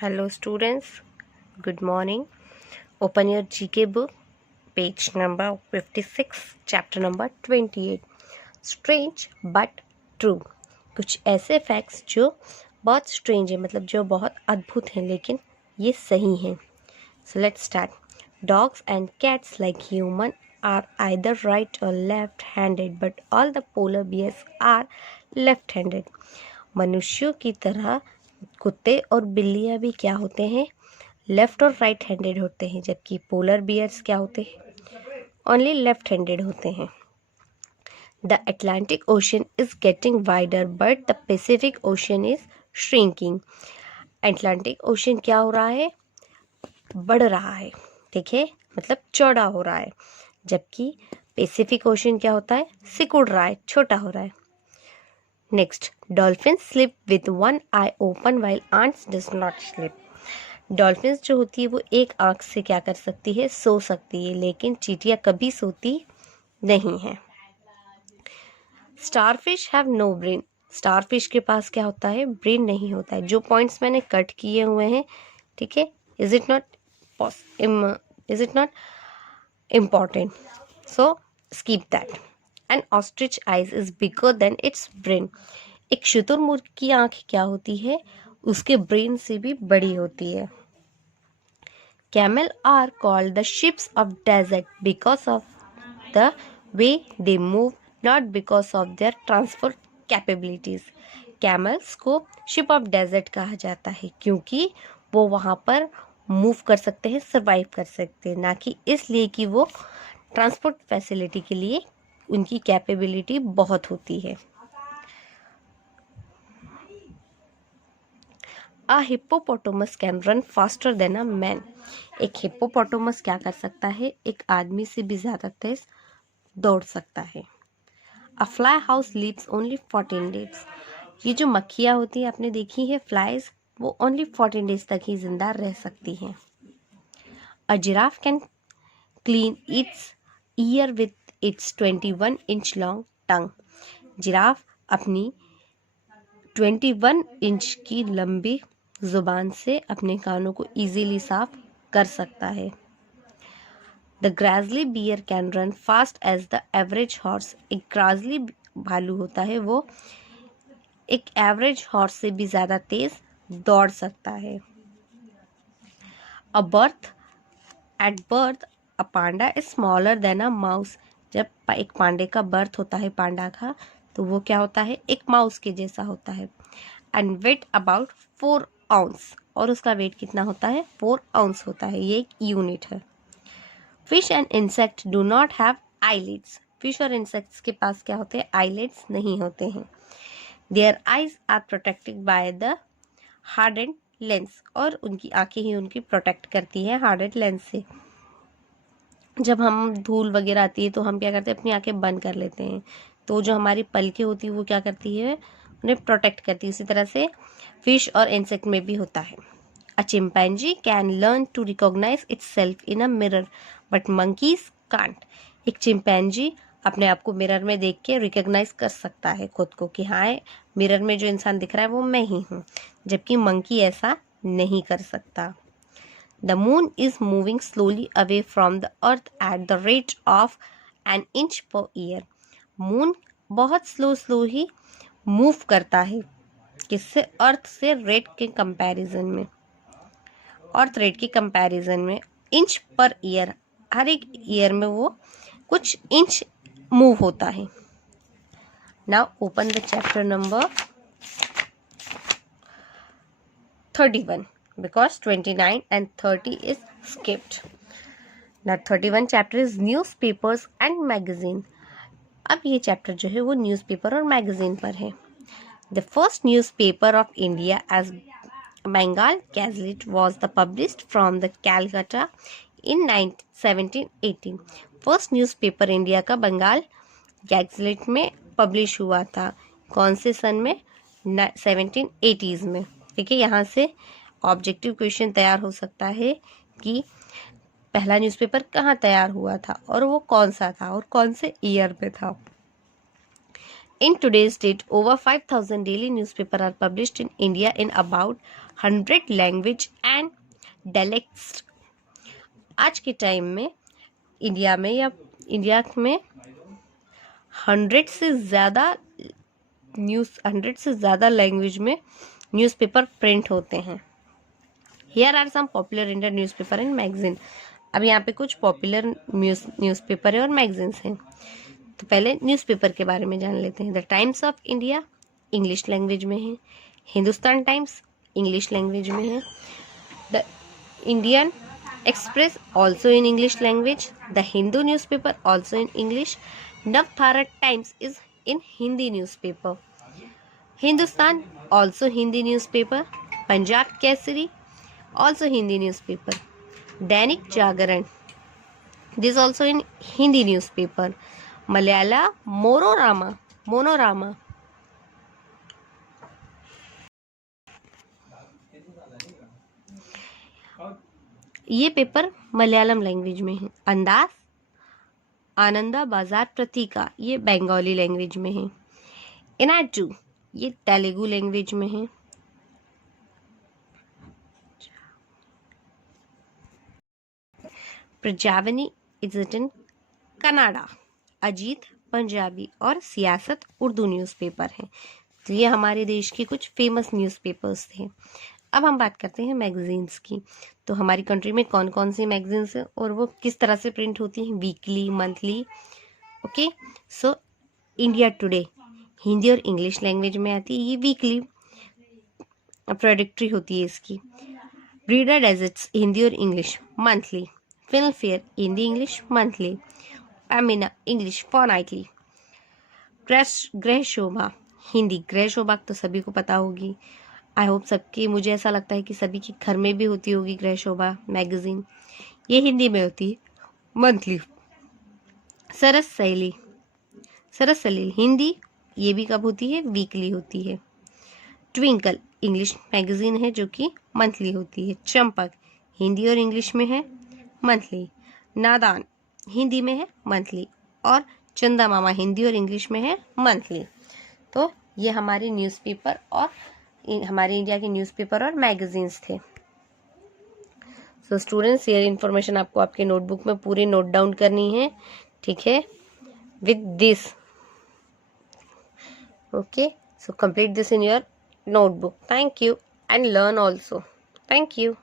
Hello students, good morning. Open your GK book, page number 56, chapter number 28. Strange but true. कुछ ऐसे facts जो बहुत strange है, मतलब जो बहुत अद्भुत हैं, लेकिन ये सही हैं. So let's start. Dogs and cats like human are either right or left-handed, but all the polar bears are left-handed. मनुष्यों की तरह कुत्ते और बिल्लियाँ भी क्या होते हैं, लेफ्ट और राइट हैंडेड होते हैं, जबकि पोलर बियर्स क्या होते हैं, ओनली लेफ्ट हैंडेड होते हैं. The Atlantic ocean is getting wider but the Pacific ocean is shrinking. Atlantic ocean क्या हो रहा है, बढ़ रहा है, ठीक है, मतलब चौड़ा हो रहा है, जबकि पैसिफिक ओशन क्या होता है, सिकुड़ रहा है, छोटा हो रहा है. Next, dolphins sleep with one I open while ants does not sleep. Dolphins जो होती है वो एक आंख से क्या कर सकती है, सो सकती है, लेकिन चींटियां कभी सोती नहीं है. Starfish have no brain. Starfish के पास क्या होता है, ब्रेन नहीं होता है. जो पॉइंट्स मैंने कट किए हुए हैं, ठीक है, is it not important, so skip that. N ostrich eyes is bigger than it's brain. एक शुतुरमुर्ग की आंख क्या होती है, उसके ब्रेन से भी बड़ी होती है. Camel are called the ships of desert because of the way they move, not because of their transport capabilities. Camels को शिप ऑफ डेजर्ट कहा जाता है क्योंकि वो वहाँ पर मूव कर सकते हैं, सर्वाइव कर सकते हैं, ना कि इसलिए कि वो ट्रांसपोर्ट फैसिलिटी के लिए उनकी कैपेबिलिटी बहुत होती है. A hippopotamus can run faster than a man. एक हिप्पोपोटामस क्या कर सकता है, एक आदमी से भी ज़्यादा तेज दौड़ सकता है. A fly house lives only 14 days. ये जो मक्खियाँ होती हैं, आपने देखी है फ्लाइज, वो ओनली 14 डेज तक ही जिंदा रह सकती हैं. A giraffe can clean its ear with its 21-inch long tongue. Giraffe अपनी 21 इंच की लंबी जुबान से अपने कानों को इजीली साफ कर सकता है. The grizzly bear can run fast as the average horse. एक ग्राजली भालू होता है, वो एक एवरेज हॉर्स से भी ज़्यादा तेज दौड़ सकता है. At birth a Panda is smaller than a mouse. जब एक पांडे का बर्थ होता है, पांडा का, तो वो क्या होता है, एक माउस के जैसा होता है. And weight about 4 ounce. और उसका वेट कितना होता है, 4 ounce होता है, ये एक यूनिट है. Fish and insect do not have eyelids. Fish और इंसेक्ट्स के पास क्या होते हैं, आईलिड्स नहीं होते हैं. Their eyes are protected by the hardened lens. और उनकी आंखें ही उनकी प्रोटेक्ट करती है हार्डेंड लेंस से. जब हम धूल वगैरह आती है तो हम क्या करते हैं, अपनी आंखें बंद कर लेते हैं, तो जो हमारी पलकें होती है वो क्या करती है, उन्हें प्रोटेक्ट करती है. इसी तरह से फिश और इंसेक्ट में भी होता है. A chimpanzee can learn to recognise itself in a mirror but monkeys can't. एक चिंपैंजी अपने आप को मिरर में देख के रिकॉग्नाइज कर सकता है खुद को कि हाँ, मिरर में जो इंसान दिख रहा है वो मैं ही हूँ, जबकि मंकी ऐसा नहीं कर सकता. The moon is moving slowly away from the earth at the rate of an inch per year. Moon बहुत स्लो ही मूव करता है, किससे, अर्थ से, रेट के कंपैरिजन में, अर्थ रेट के कंपैरिजन में इंच पर ईयर, हर एक ईयर में वो कुछ इंच मूव होता है. Now open the chapter number 31 because 29 and 30 is skipped. Now 31 chapter is newspapers and magazine. अब ये चैप्टर जो है वो न्यूज़पेपर और मैगजीन पर है. The first newspaper of India as Bengal Gazette was the published from the Calcutta in 1718. First newspaper India का Bengal gadget में पब्लिश हुआ था. कौन से सन में, 1780s में. ठीक है, यहाँ से ऑब्जेक्टिव क्वेश्चन तैयार हो सकता है कि पहला न्यूज़पेपर कहाँ तैयार हुआ था और वो कौन सा था और कौन से ईयर पे था. In today's date, over 5,000 daily newspapers are published in India in about 100 language and dialects. आज के टाइम में इंडिया में 100 से ज़्यादा लैंग्वेज में न्यूज़पेपर प्रिंट होते हैं. Here are some popular Indian newspaper and magazine. अब यहाँ पे कुछ पॉपुलर न्यूज़पेपर है और मैगजीन्स हैं. तो पहले न्यूज़पेपर के बारे में जान लेते हैं. The times of India English language में है. हिंदुस्तान टाइम्स इंग्लिश लैंग्वेज में है. The Indian express also in English language. The Hindu newspaper also in English. Navbharat times is in Hindi newspaper. Hindustan also Hindi newspaper. Punjab Kesari also Hindi newspaper. Dainik Jagaran, this also in Hindi newspaper. Malayala Monorama. ये paper Malayalam language में है. अंदाज आनंदा बाजार प्रतीका, ये Bengali language में है. इनाटू, ये Telugu language में है. Prajavani is in Kannada. अजीत पंजाबी और सियासत उर्दू न्यूज़पेपर है. तो ये हमारे देश की कुछ फेमस न्यूज़पेपर्स थे. अब हम बात करते हैं मैगजीन्स की. तो हमारी कंट्री में कौन कौन सी मैगजीन्स हैं और वो किस तरह से प्रिंट होती हैं. Weekly, monthly. Okay, so India today Hindi और इंग्लिश लैंग्वेज में आती है. ये वीकली प्रोडक्टरी होती है इसकी. रीडर डाइजेस्ट हिंदी और English monthly. Filmfare Hindi English monthly. अमीना इंग्लिश फॉरनाइटली. गृह शोभा हिंदी. गृह शोभा तो सभी को पता होगी. आई होप सबकी, मुझे ऐसा लगता है कि सभी के घर में भी होती होगी गृह शोभा मैगजीन. ये हिंदी में होती है मंथली. सरस सलील हिंदी, ये भी कब होती है, वीकली होती है. ट्विंकल इंग्लिश मैगजीन है जो कि मंथली होती है. चंपक हिंदी और इंग्लिश में है मंथली. नादान हिंदी में है मंथली. और चंदा मामा हिंदी और इंग्लिश में है मंथली. तो ये हमारे न्यूज़पेपर और हमारे इंडिया के न्यूज़पेपर और मैगजीन्स थे. सो स्टूडेंट्स, ये इन्फॉर्मेशन आपको आपके नोटबुक में पूरी नोट डाउन करनी है. ठीक है, with this. Okay, so complete this in your notebook. Thank you, and learn also. Thank you.